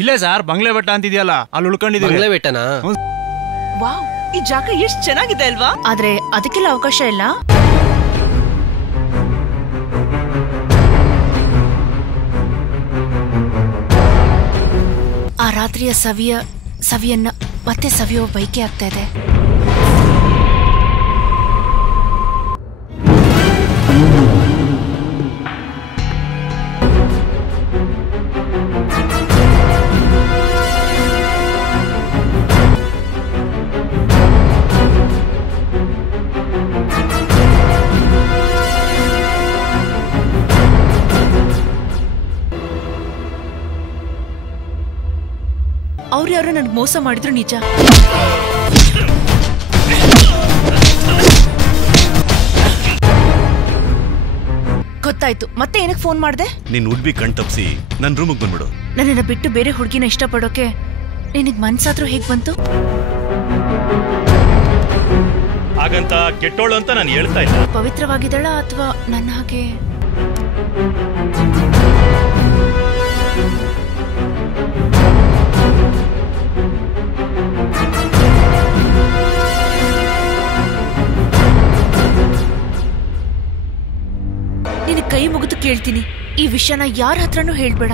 ಇಲ್ಲೇ ಸರ್ ಬಂಗ್ಲೆ ಬೆಟ್ಟ ಅಂತಿದ್ಯಲ್ಲ ಅಲ್ಲಿ ಉಳ್ಕೊಂಡಿದ್ದೀವಿ. ಬಂಗ್ಲೆ ಬೆಟ್ಟನಾ? ವಾವ್, ಈ ಜಾಗ ಎಷ್ಟು ಚೆನ್ನಾಗಿದೆ ಅಲ್ವಾ? ಆದ್ರೆ ಅದಕ್ಕೆಲ್ಲ ಅವಕಾಶ ಇಲ್ಲ. ಆ ರಾತ್ರಿಯ ಸವಿಯನ್ನ ಮತ್ತೆ ಸವಿಯೋ ಬೈಕೆ ಆಗ್ತಾ ಇದೆ. ಅವ್ರು ಯಾರು ನನ್ಗೆ ಮೋಸ ಮಾಡಿದ್ರು ನಿಜ. ಗೊತ್ತಾಯ್ತು. ಮತ್ತೆ ಏನಕ್ಕೆ ಫೋನ್ ಮಾಡ್ದೆ? ನೀನ್ ಉಡ್ಬಿ ಕಣ್ ತಪ್ಸಿ ನನ್ ರೂಮಿಗೆ ಬಂದ್ಬಿಡು. ನನ್ನನ್ನ ಬಿಟ್ಟು ಬೇರೆ ಹುಡುಗಿನ ಇಷ್ಟಪಡೋಕೆ ನಿನಗ್ ಮನ್ಸಾದ್ರೂ ಹೇಗ್ ಬಂತು? ಹಾಗಂತ ಕೆಟ್ಟೋಳು ಅಂತ ನಾನು ಹೇಳ್ತಾ ಇಲ್ಲ. ಪವಿತ್ರವಾಗಿದ್ದಾಳ ಅಥವಾ ನನ್ನ ಹಾಗೆ? ನಿನ್ನ ಕೈ ಮುಗಿದು ಕೇಳ್ತೀನಿ, ಈ ವಿಷಯನ ಯಾರ ಹತ್ರನೂ ಹೇಳ್ಬೇಡ.